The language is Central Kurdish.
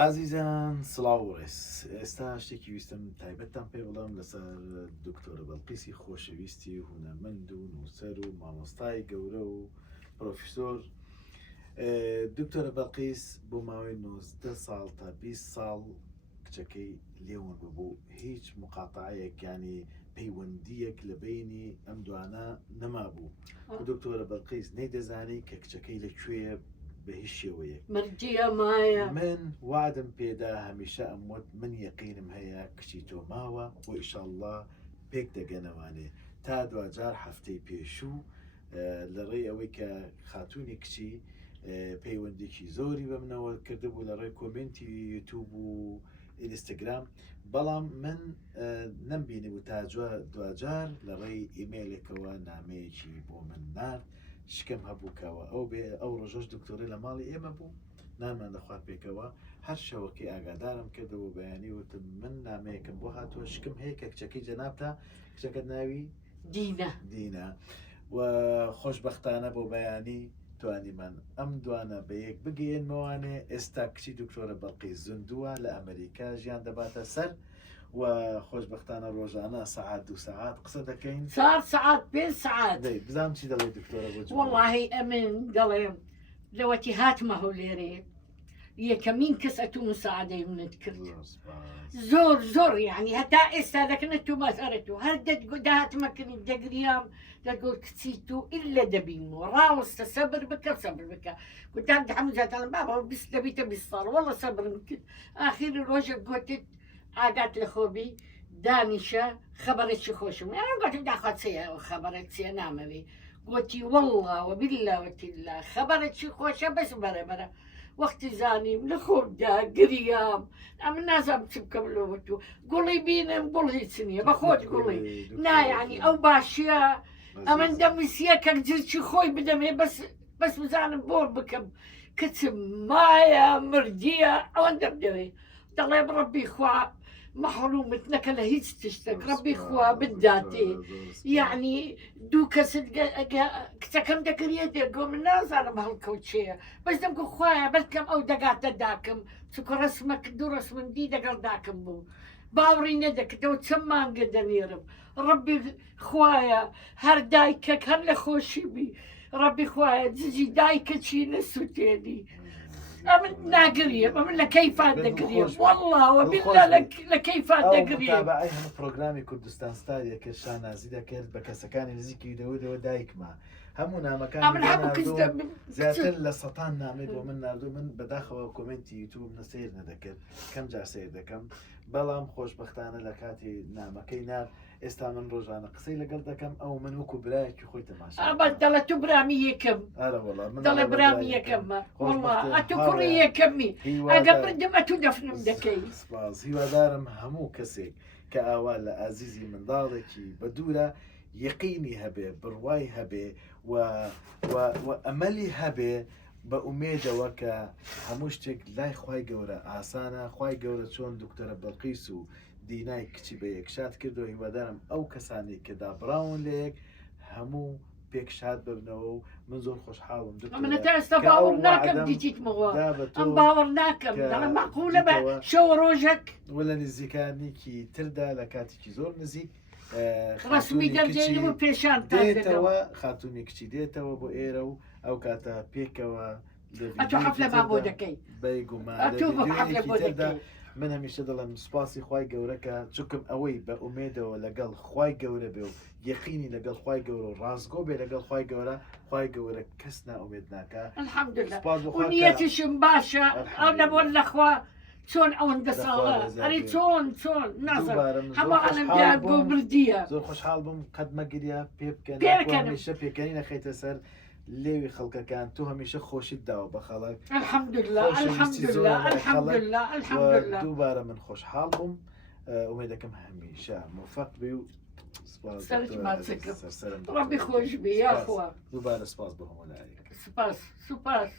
ئازیزان سڵاوڕێز ئێستا شتێکی ویستم تایبەتتان پێ بڵام لەسەر دکتۆرە بەڵقیسی خۆشەویستی هونەرمەند و نووسەر و مامۆستای گەورە و پرۆفیسۆر دکتۆرە بەڵقیس بۆ ماوەی 19 ساڵ تا 20 ساڵ کچەکەی لێوان ببوو هیچ مقاتعەیەک ینی پەیوەندیەک لە بینی ئەم دوانە نەمابوو دکتۆرە بەڵقیس نەیدەزانی کە کچەکەی لەکوێیە بە هیچ شێوەیەک مرجية مايا من وعدم پێدا هەمیشە ئەموت من یەقینم هەیە کچی تۆ ماوە و ئیشەڵڵا پێک دەگەنەوانێ تا دوجار هەفتەی پێشوو لەڕێی ئەوەی کە خاتوونی کچی پەیوەندێکی زۆری بە منەوە کردبوو لە ڕێی کۆمنتی یوتیوب و ئینستاگرام بەڵام من نەمبینی بوو تا دوجار لە ڕێی ئیمێلێکەوە نامەیەکی بۆ من نرد شکم هەبووکەوە ئەو ڕۆژەش دکتۆری لە ماڵی ئێمە بوو نامان دەخوات پێکەوە هەر شەوەکی ئاگادارم کردەوە بەیانی وتم من نامەیەکم بۆ هاتووە شکم هەیە کە کچەکەی جەنابتە کچەکەت ناوی دینە و خۆشبەختانە بۆ بەیانی توانیمان ئەم دوانە بە یەک بگەێنمەوانێ ئێستا کچی دکتۆرە بەڵقیس زیندووە لە ئەمریکا ژیان دەباتە سەر و خۆشبەختانە ڕۆژانە سەعات 2 ساعات قسە دەکەین ساعات 5 ساعات بزانم چی دەڵێ دکتۆرە بۆ والله ئەمن دەڵێم لەوەتی هاتمەهۆ لێرێ یەکەمین کەس ئەتوو مساعدەی منت کرد زۆر یعنی هەتا ئێستا دەکەنە تو مەسەرەت و هەر داهاتمەکردی دەگریام دەگوت کچی تو ئللا دەبینەوە ڕاوەستە سەبر بکە گوتان هەموو جاتان بابا دەبیتە 20 ساڵ وەڵە سەبرم کرد ئاخیری ڕۆژێک گوتت ئاگات لە خۆبی دانیشە خەبەرێکی خۆشم گوتی داخواتچەیە ئەو خەبەرێک چیە نامەوێ گوتی وەڵڵا وەبیللاوەتی لا خەبەرێکی خۆشە بەس بەرەبەرە وەختی زانیم لە خۆمدا گریام ئەمە نازانم چ بکەم لەوە تو گوڵی بینم گوڵ هیچ نییە بە خۆت گوڵی نایانی ئەو باشیە ئەمن دەمویسیە کە جرچی خۆی بدەمێ بەس بزانم بۆر بکەم کچم مایە مردیە ئەوەندە بدەوێ دەڵێ ڕەبی خوا محرومت نەکە لە هیچ تشتێک ڕەبی خوا بداتێ یعنی دوو کەست کچەکەم دەکرێتێ گۆ من نازانم هەڵکەوتچەیە بەس دەم خوایە بەرکەم ئەو دەگاتە داکەم چکە ڕسمە دوو ڕسممدی دەگەڵ داکەم بوو باوڕی نەدەکردەوە چەند مانگە دەنێرم ڕەبی خوایە هەر دایکەک هەر لە خۆشی بی ڕەبی خوایە ججی دایکە چی نەسووتێنی ئەمن ناگریم ئەمن لە کەیفات دەگریم وەڵڵاوە بیللا لە کەیفات دەگریم هەموو پرۆگرامی کوردستان ستاریە کە شانازی دەکرد بە کەسەکانی نزیکی دەوەدەوە دایکمە هەموو نامەکان زیاتر لە سەتان نامێت بۆ من نردوو من بەداخەوە کۆمنتی یوتیوب نەسیر نەدەکرد کەم جار سیر دەکەم بەڵام خۆشبەختانە لە کاتی نامەکەی نار ئێستا من ڕۆژانە قسەی لەگەڵ دەکەم ئەو من وەکو برایەکی خۆی تەماشا دەڵێت تو برامی یەکەم دەڵێ برامی یەکەممە ئەتو کوڕی یەکەمی ئەگەر بردم ئەتو دەفنم دەکەی سپاس هیوادارم هەموو کەسێک کە ئاوا لە ئازیزی منداڵێکی بە دوورە یەقینی هەبێ بڕوای هەبێ و ئەمەلی هەبێ بە ئومێدەوە کە هەموو شتێک لای خوای گەورە ئاسانە خوای گەورە چۆن دکتۆرە بەڵقیس و دینای کچی بە یەکشات کردەوە هیوادارم ئەو کەسانی کە دابراون لە یەک هەموو پێکشات ببنەوە و من زۆر خۆشحاڵم منە تا ئێستا باوەڕ ناکەم دیتیتمەوە ئەم باوەڕ ناکەم دەڵێ مەقولە بە شەو ڕۆژێک وە لە نزیکانێکی تردا لە کاتێکی زۆر نزیک ڕسمی دەرجێنم و پێشان دێتەوە خاتونی کچی دێتەوە بۆ ئێرە و ئەو کاتە پێکەوە ئەتۆ حەفلە با بۆ دەکەی بەیگوماندا من هەمیشە دەڵم سوپاسی خوای گەورەکە چکم ئەوەی بە ئومێدەوە لەگەڵ خوای گەورە بێ و یەقینی لەگەڵ خوای گەورە و ڕازگۆ بێ لەگەڵ خوای گەورە خوای گەورە کەس ناومێد ناکە نیەتیشم باشە ئەو نەبووە لەخوا چۆن ئەوەندە ساڵە ئەری چۆن نازانم هەمووانم بۆ بردیە زۆر خۆشحاڵ بووم قەدمەگیریا پێ بکەنیشە پێکەنی نەخەیتە سەر لێوی خەڵکەکان تو هەمیشە خۆشیت داوە بە خەڵک دووبارە من خۆشحاڵ بووم ئومێ دەکەم هەمیشە موفق بێ و ڕەبی خۆش بێ یاخوا دووبارە سپاس بۆ هەموو لایەک سپاس